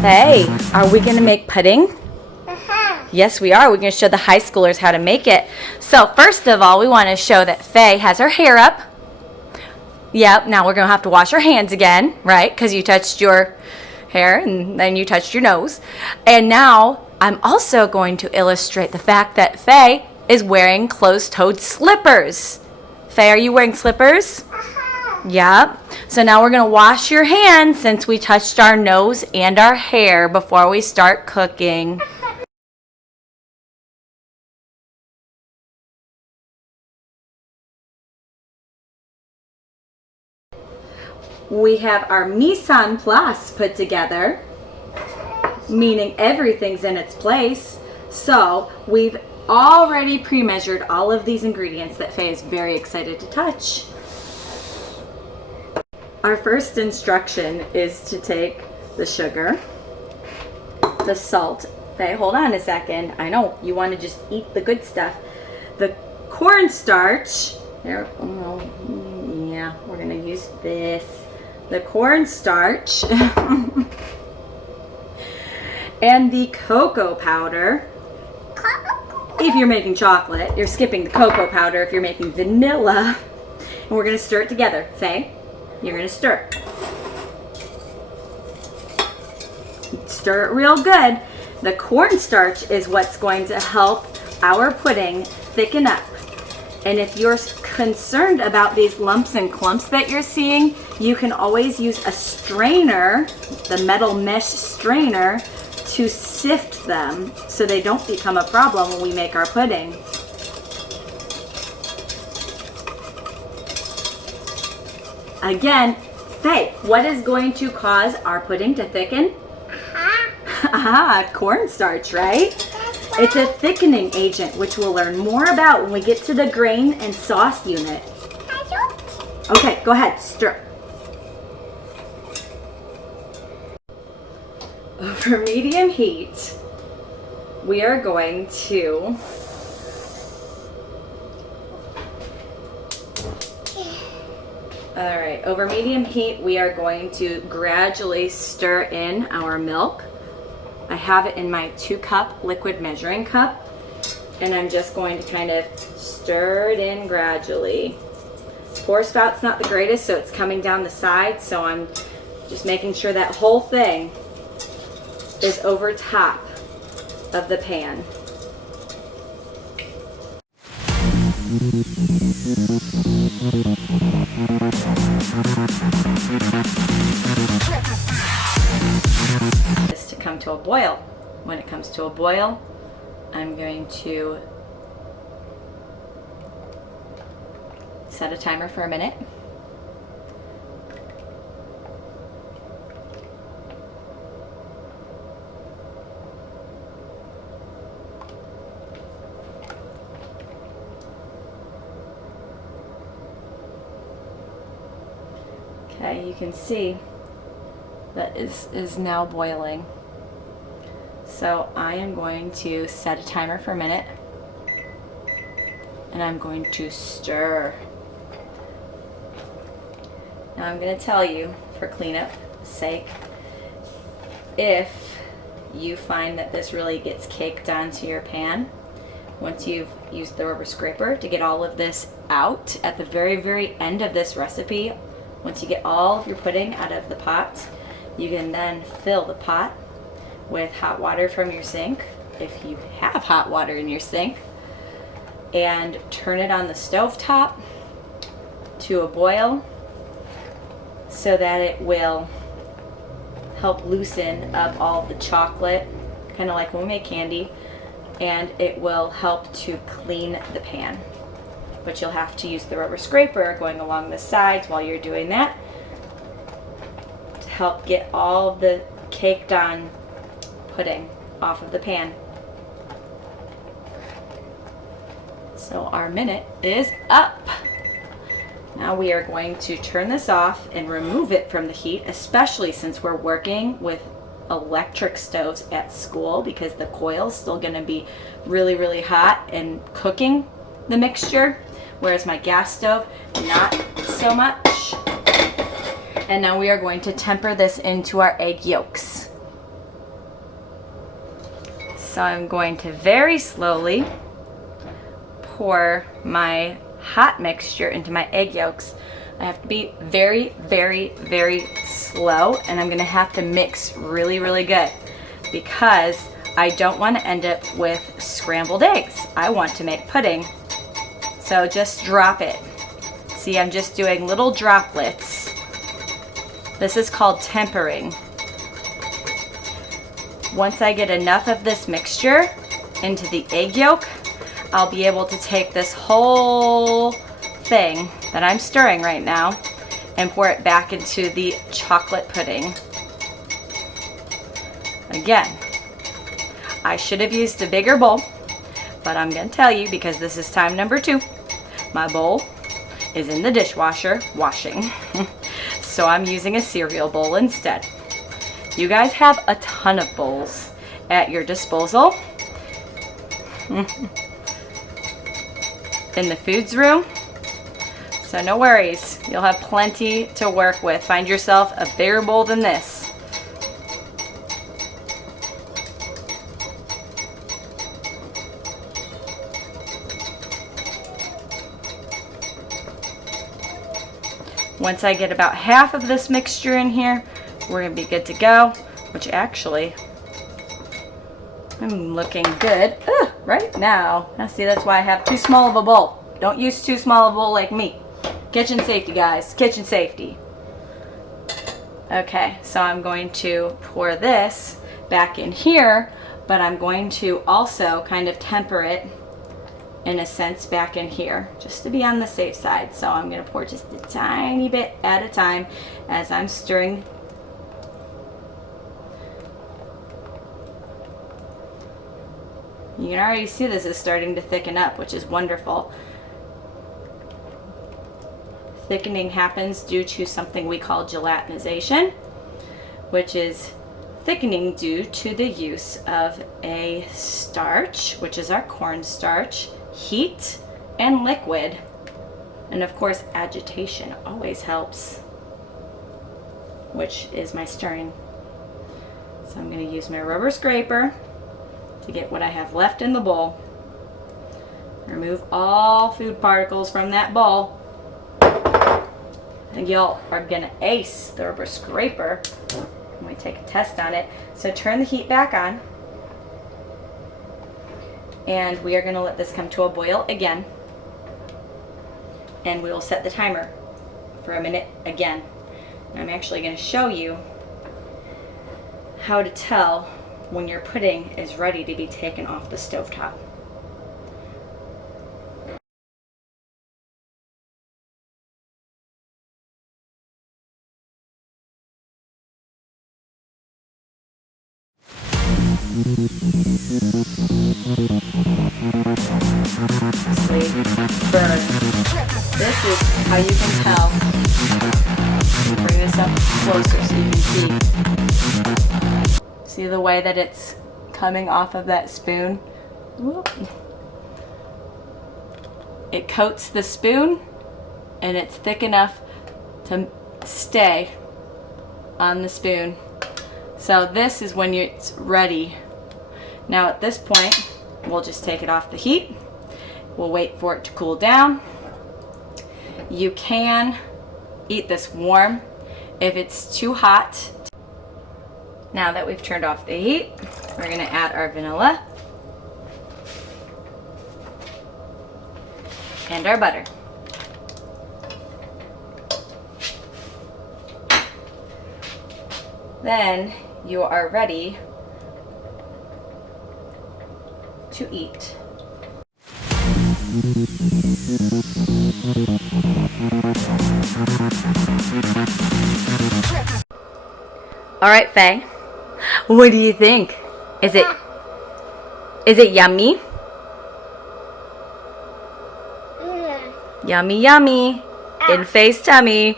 Hey, are we going to make pudding? Yes, we are. We're going to show the high schoolers how to make it. So first of all, we want to show that Faye has her hair up. Yep, now we're going to have to wash our hands again, right? Because you touched your hair and then you touched your nose. And now I'm also going to illustrate the fact that Faye is wearing closed-toed slippers. Faye, are you wearing slippers? Yep. So now we're going to wash your hands since we touched our nose and our hair before we start cooking. We have our mise en place put together, meaning everything's in its place. So we've already pre-measured all of these ingredients that Faye is very excited to touch. Our first instruction is to take the sugar, the salt. Faye, hold on a second. I know you want to just eat the good stuff. The cornstarch. There. Oh, yeah, we're gonna use this. The cornstarch and the cocoa powder. If you're making chocolate, you're skipping the cocoa powder. If you're making vanilla, and we're gonna stir it together. Faye, you're gonna stir. Stir it real good. The cornstarch is what's going to help our pudding thicken up. And if you're concerned about these lumps and clumps that you're seeing, you can always use a strainer, the metal mesh strainer, to sift them so they don't become a problem when we make our pudding. Again, Faye, what is going to cause our pudding to thicken? Cornstarch, right? It's a thickening agent, which we'll learn more about when we get to the grain and sauce unit. Okay, go ahead, stir. Over medium heat, we are going to over medium heat, we are going to gradually stir in our milk. I have it in my 2-cup liquid measuring cup, and I'm just going to kind of stir it in gradually. Pour spout's not the greatest, so it's coming down the side, so I'm just making sure that whole thing is over top of the pan. This to come to a boil. When it comes to a boil, I'm going to set a timer for a minute. Okay, you can see that is now boiling. So I am going to set a timer for a minute, and I'm going to stir. Now I'm going to tell you, for cleanup's sake, if you find that this really gets caked onto your pan, once you've used the rubber scraper to get all of this out at the very, very end of this recipe, once you get all of your pudding out of the pot, you can then fill the pot with hot water from your sink, if you have hot water in your sink, and turn it on the stove top to a boil so that it will help loosen up all the chocolate, kind of like when we make candy, and it will help to clean the pan. But you'll have to use the rubber scraper going along the sides while you're doing that to help get all of the caked on pudding off of the pan. So our minute is up. Now we are going to turn this off and remove it from the heat, especially since we're working with electric stoves at school, because the coil's still going to be really, really hot and cooking the mixture, whereas my gas stove, not so much. And now we are going to temper this into our egg yolks. So I'm going to very slowly pour my hot mixture into my egg yolks. I have to be very, very, very slow, and I'm gonna have to mix really, really good because I don't want to end up with scrambled eggs. I want to make pudding. So just drop it. See, I'm just doing little droplets. This is called tempering. Once I get enough of this mixture into the egg yolk, I'll be able to take this whole thing that I'm stirring right now and pour it back into the chocolate pudding. Again, I should have used a bigger bowl, but I'm going to tell you because this is time number 2. My bowl is in the dishwasher washing. So I'm using a cereal bowl instead. You guys have a ton of bowls at your disposal. In the foods room. So no worries, you'll have plenty to work with. Find yourself a bigger bowl than this. Once I get about half of this mixture in here, we're gonna be good to go, which actually, I'm looking good right now. Now see, that's why I have too small of a bowl. Don't use too small of a bowl like me. Kitchen safety, guys, kitchen safety. Okay, so I'm going to pour this back in here, but I'm going to also kind of temper it in a sense back in here, just to be on the safe side. So I'm gonna pour just a tiny bit at a time as I'm stirring. You can already see this is starting to thicken up, which is wonderful. Thickening happens due to something we call gelatinization, which is thickening due to the use of a starch, which is our cornstarch, heat, and liquid. And of course, agitation always helps, which is my stirring. So I'm going to use my rubber scraper to get what I have left in the bowl. Remove all food particles from that bowl. I think y'all are gonna ace the rubber scraper when we take a test on it. So turn the heat back on, and we are gonna let this come to a boil again, and we will set the timer for a minute again. And I'm actually gonna show you how to tell when your pudding is ready to be taken off the stovetop. Burn. This is how you can tell. Bring this up closer so you can see. See the way that it's coming off of that spoon? Whoop. It coats the spoon and it's thick enough to stay on the spoon. So this is when it's ready. Now at this point, we'll just take it off the heat. We'll wait for it to cool down. You can eat this warm if it's too hot. Now that we've turned off the heat, we're gonna add our vanilla and our butter. Then you are ready to eat. All right, Faye, what do you think? Is it yummy? Yummy, yummy. In Faye's tummy.